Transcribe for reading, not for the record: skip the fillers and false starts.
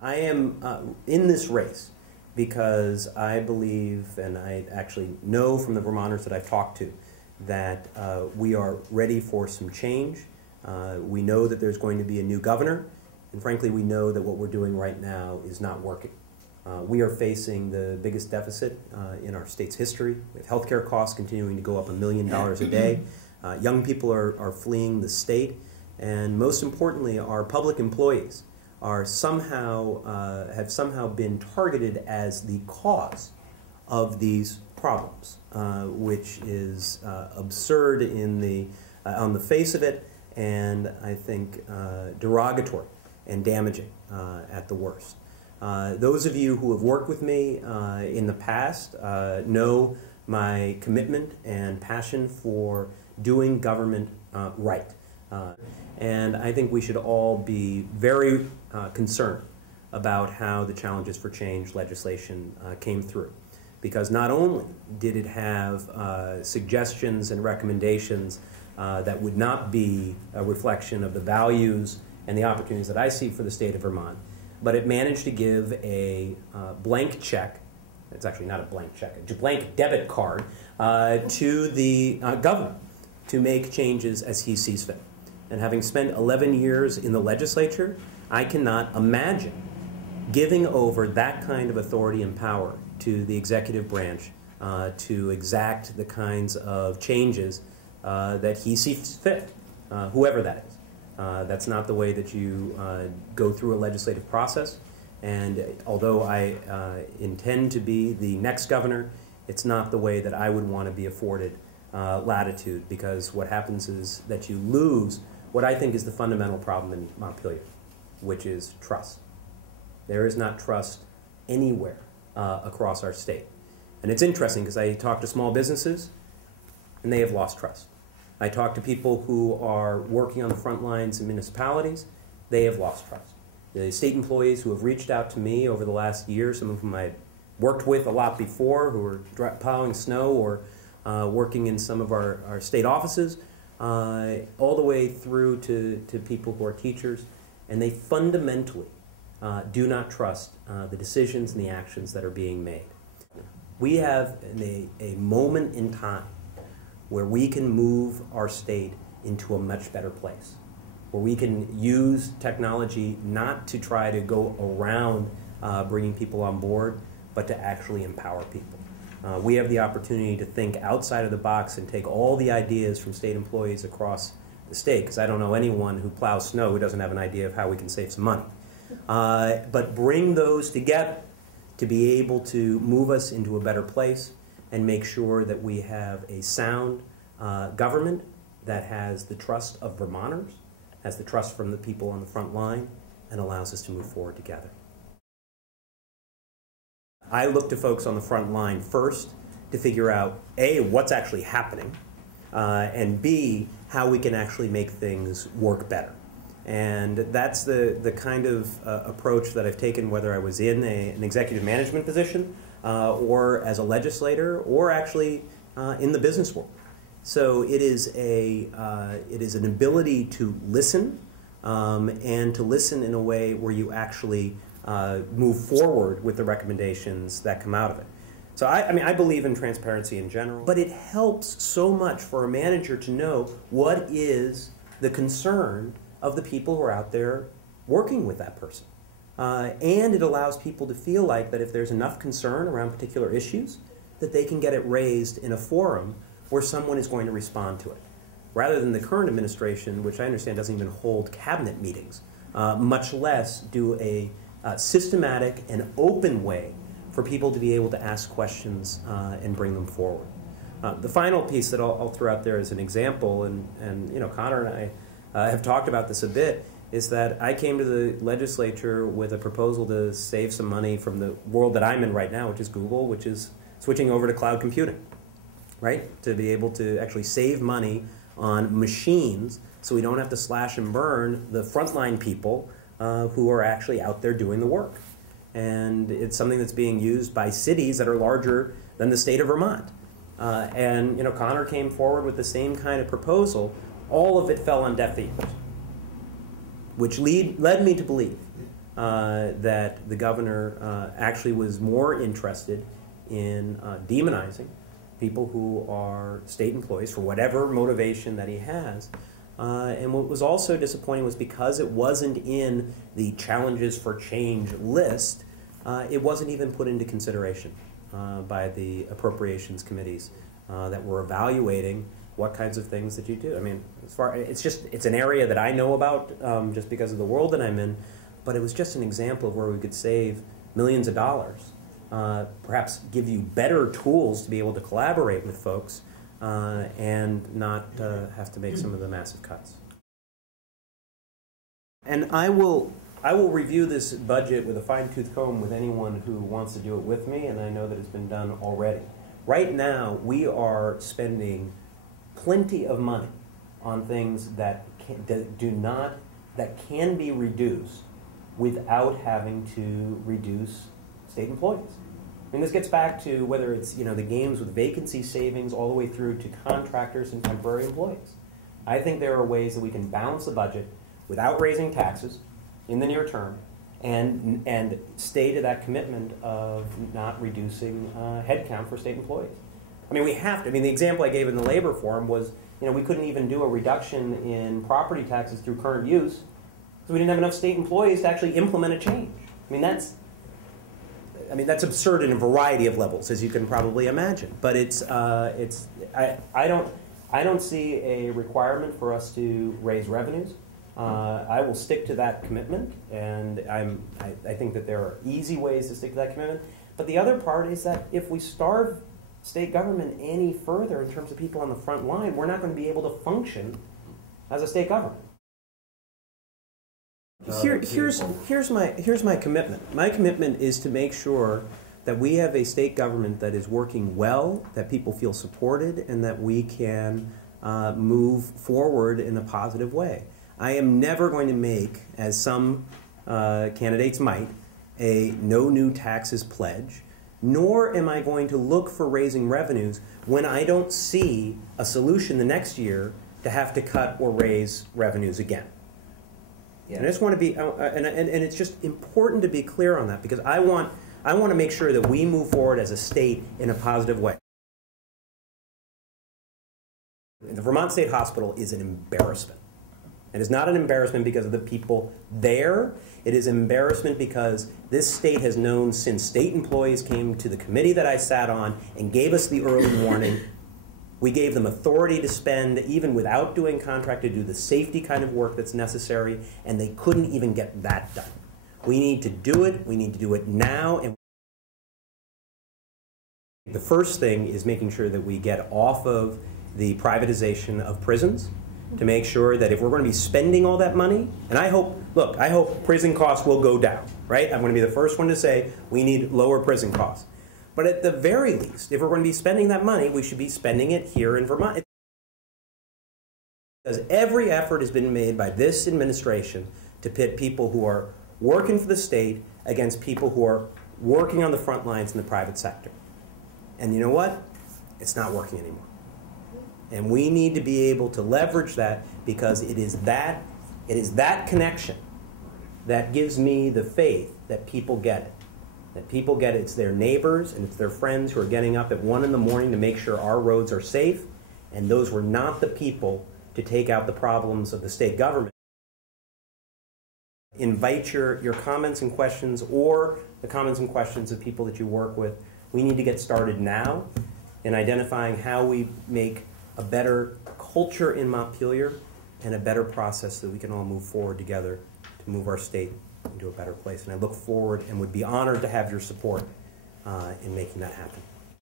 I am in this race because I believe, and I actually know from the Vermonters that I've talked to, that we are ready for some change. We know that there's going to be a new governor, and frankly, we know that what we're doing right now is not working. We are facing the biggest deficit in our state's history. We have healthcare costs continuing to go up $1 million a day. Young people are fleeing the state, and most importantly, our public employees are have somehow been targeted as the cause of these problems, which is absurd on the face of it, and I think derogatory and damaging at the worst. Those of you who have worked with me in the past know my commitment and passion for doing government right. And I think we should all be very concerned about how the Challenges for Change legislation came through. Because not only did it have suggestions and recommendations that would not be a reflection of the values and the opportunities that I see for the state of Vermont, but it managed to give a blank check, it's actually not a blank check, a blank debit card to the governor to make changes as he sees fit. And having spent 11 years in the legislature, I cannot imagine giving over that kind of authority and power to the executive branch to exact the kinds of changes that he sees fit, whoever that is. That's not the way that you go through a legislative process. And although I intend to be the next governor, it's not the way that I would want to be afforded latitude, because what happens is that you lose what I think is the fundamental problem in Montpelier, which is trust. There is not trust anywhere across our state. And it's interesting because I talk to small businesses and they have lost trust. I talk to people who are working on the front lines in municipalities, they have lost trust. The state employees who have reached out to me over the last year, some of whom I worked with a lot before, who are plowing snow or working in some of our state offices, all the way through to people who are teachers, and they fundamentally do not trust the decisions and the actions that are being made. We have a moment in time where we can move our state into a much better place, where we can use technology not to try to go around bringing people on board, but to actually empower people. We have the opportunity to think outside of the box and take all the ideas from state employees across the state, because I don't know anyone who plows snow who doesn't have an idea of how we can save some money. But bring those together to be able to move us into a better place and make sure that we have a sound government that has the trust of Vermonters, has the trust from the people on the front line, and allows us to move forward together. I look to folks on the front line first to figure out, A, what's actually happening, and B, how we can actually make things work better. And that's the kind of approach that I've taken, whether I was in an executive management position or as a legislator or actually in the business world. So it is an ability to listen and to listen in a way where you actually move forward with the recommendations that come out of it. So I believe in transparency in general, but it helps so much for a manager to know what is the concern of the people who are out there working with that person. And it allows people to feel like that if there's enough concern around particular issues, that they can get it raised in a forum where someone is going to respond to it. Rather than the current administration, which I understand doesn't even hold cabinet meetings, much less do a systematic and open way for people to be able to ask questions and bring them forward. The final piece that I'll throw out there as an example, and you know, Connor and I have talked about this a bit, is that I came to the legislature with a proposal to save some money from the world that I'm in right now, which is Google, which is switching over to cloud computing, right? To be able to actually save money on machines so we don't have to slash and burn the frontline people who are actually out there doing the work. And it's something that's being used by cities that are larger than the state of Vermont. And you know, Connor came forward with the same kind of proposal. All of it fell on deaf ears, which led me to believe that the governor actually was more interested in demonizing people who are state employees for whatever motivation that he has. And what was also disappointing was because it wasn't in the challenges for change list, it wasn't even put into consideration by the appropriations committees that were evaluating what kinds of things that you do. I mean, it's an area that I know about just because of the world that I'm in, but it was just an example of where we could save millions of dollars, perhaps give you better tools to be able to collaborate with folks, and not have to make some of the massive cuts. And I will review this budget with a fine-tooth comb with anyone who wants to do it with me, and I know that it's been done already. Right now, we are spending plenty of money on things that can be reduced without having to reduce state employees. I mean, this gets back to whether it's the games with vacancy savings all the way through to contractors and temporary employees. I think there are ways that we can balance the budget without raising taxes in the near term and stay to that commitment of not reducing headcount for state employees. I mean, we have to. I mean, the example I gave in the labor forum was, we couldn't even do a reduction in property taxes through current use because we didn't have enough state employees to actually implement a change. I mean, that's absurd in a variety of levels, as you can probably imagine. But I don't see a requirement for us to raise revenues. I will stick to that commitment, and I think that there are easy ways to stick to that commitment. But the other part is that if we starve state government any further in terms of people on the front line, we're not going to be able to function as a state government. Here's my commitment. My commitment is to make sure that we have a state government that is working well, that people feel supported, and that we can move forward in a positive way. I am never going to make, as some candidates might, a no new taxes pledge, nor am I going to look for raising revenues when I don't see a solution the next year to have to cut or raise revenues again. Yeah. And I just want to be, and it's just important to be clear on that, because I want to make sure that we move forward as a state in a positive way. The Vermont State Hospital is an embarrassment. It is not an embarrassment because of the people there. It is an embarrassment because this state has known since state employees came to the committee that I sat on and gave us the early warning. We gave them authority to spend, even without doing contract, to do the safety kind of work that's necessary, and they couldn't even get that done. We need to do it. We need to do it now. And the first thing is making sure that we get off of the privatization of prisons, to make sure that if we're going to be spending all that money, and I hope prison costs will go down, right? I'm going to be the first one to say we need lower prison costs. But at the very least, if we're going to be spending that money, we should be spending it here in Vermont. Because every effort has been made by this administration to pit people who are working for the state against people who are working on the front lines in the private sector. And you know what? It's not working anymore. And we need to be able to leverage that, because it is that connection that gives me the faith that people get it. That people get it. It's their neighbors and it's their friends who are getting up at 1 in the morning to make sure our roads are safe. And those were not the people to take out the problems of the state government. Invite your comments and questions, or the comments and questions of people that you work with. We need to get started now in identifying how we make a better culture in Montpelier and a better process that we can all move forward together to move our state into a better place. And I look forward and would be honored to have your support in making that happen.